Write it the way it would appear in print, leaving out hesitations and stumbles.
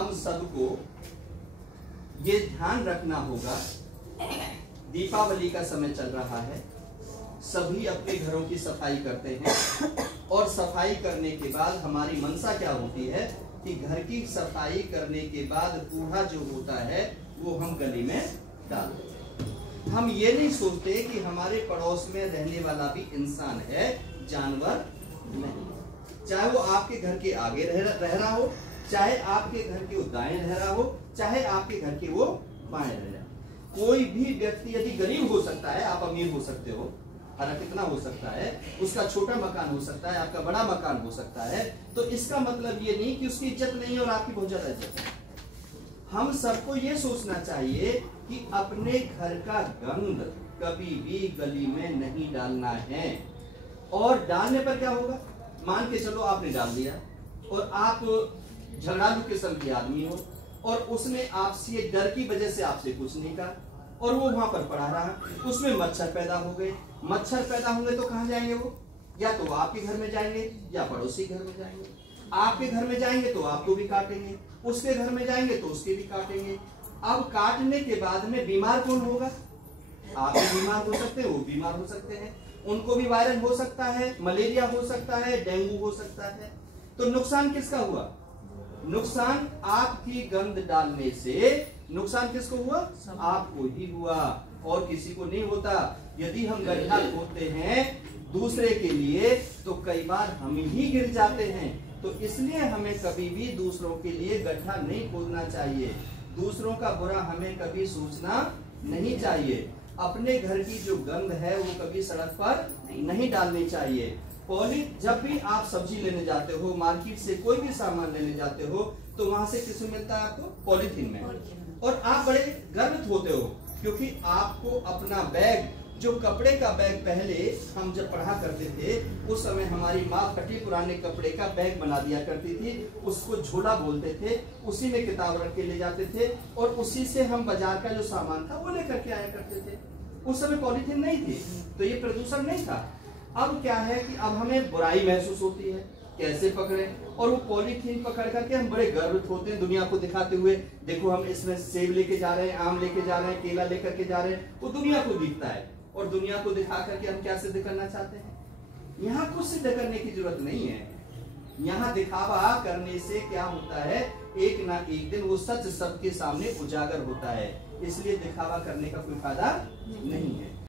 हम सबको ये ध्यान रखना होगा, दीपावली का समय चल रहा है, सभी अपने घरों की सफाई करते हैं और सफाई करने के बाद हमारी मनसा क्या होती है कि घर की सफाई करने के बाद कूड़ा जो होता है वो हम गली में डाल देते। हम ये नहीं सोचते कि हमारे पड़ोस में रहने वाला भी इंसान है, जानवर नहीं। चाहे वो आपके घर के आगे रह रहा हो, चाहे आपके घर के वो दाएं रह रहा हो, चाहे आपके घर के वो बाएं रह रहा हो। कोई भी व्यक्ति यदि गरीब हो सकता है, आप अमीर हो सकते हो, फर्क कितना हो सकता है, उसका छोटा मकान हो सकता है, आपका बड़ा मकान हो सकता है, तो इसका मतलब ये नहीं कि उसकी इज्जत नहीं है और आपकी बहुत ज्यादा इज्जत है। हम सबको ये सोचना चाहिए कि अपने घर का गंद कभी भी गली में नहीं डालना है। और डालने पर क्या होगा, मान के चलो आपने डाल दिया और आप झगड़ालू किस्म के आदमी हो और उसने आपसे डर की वजह से आपसे कुछ नहीं कहा और वो वहां पर पड़ा रहा, उसमें मच्छर पैदा हो गए। मच्छर पैदा होंगे तो कहां जाएंगे वो, या तो आपके घर में जाएंगे या पड़ोसी घर में जाएंगे। आपके घर में जाएंगे तो आपको भी काटेंगे, उसके घर में जाएंगे तो उसके भी काटेंगे। अब काटने के बाद में बीमार कौन होगा, आप भी बीमार हो सकते हैं, वो बीमार हो सकते हैं, उनको भी वायरल हो सकता है, मलेरिया हो सकता है, डेंगू हो सकता है। तो नुकसान किसका हुआ, नुकसान आपकी गंद डालने से नुकसान किसको हुआ, आपको ही हुआ और किसी को नहीं होता। यदि हम गड्ढा खोदते हैं दूसरे के लिए तो कई बार हम ही गिर जाते हैं। तो इसलिए हमें कभी भी दूसरों के लिए गड्ढा नहीं खोदना चाहिए, दूसरों का बुरा हमें कभी सोचना नहीं चाहिए। अपने घर की जो गंद है वो कभी सड़क पर नहीं डालनी चाहिए। जब भी आप सब्जी लेने जाते हो, मार्केट से कोई भी सामान लेने जाते हो, तो वहां से किसमें मिलता है, आपको पॉलीथीन में। और आप बड़े गर्वित होते हो क्योंकि आपको अपना बैग, जो कपड़े का बैग पहले हम जब पढ़ा करते थे उस समय हमारी माँ फटे पुराने कपड़े का बैग बना दिया करती थी, उसको झोला बोलते थे, उसी में किताब रख के ले जाते थे और उसी से हम बाजार का जो सामान था वो लेकर के आया करते थे। उस समय पॉलीथीन नहीं थी तो ये प्रदूषण नहीं था। अब क्या है कि अब हमें बुराई महसूस होती है, कैसे पकड़े, और वो पॉलीथीन पकड़ करके हम बड़े गर्वित होते हैं दुनिया को दिखाते हुए, देखो हम इसमें सेब लेके जा रहे हैं, आम लेके जा रहे हैं, केला लेकर के जा रहे हैं। वो दुनिया को दिखता है और दुनिया को दिखा करके हम क्या सिद्ध करना चाहते हैं, यहाँ कुछ सिद्ध करने की जरूरत नहीं है। यहाँ दिखावा करने से क्या होता है, एक ना एक दिन वो सच सबके सामने उजागर होता है, इसलिए दिखावा करने का कोई फायदा नहीं है।